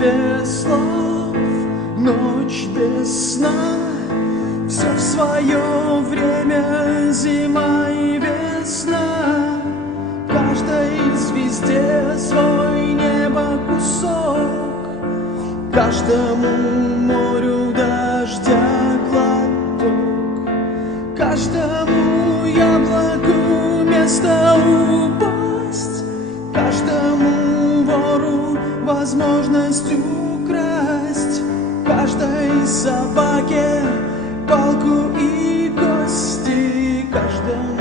без слов, ночь без сна. Все в свое время, зима и весна. Каждой звезде свой небо кусок, каждому морю дождя глоток, каждому яблоку место упасть, каждому вору возможность украсть, каждой собаке палку и кости, каждому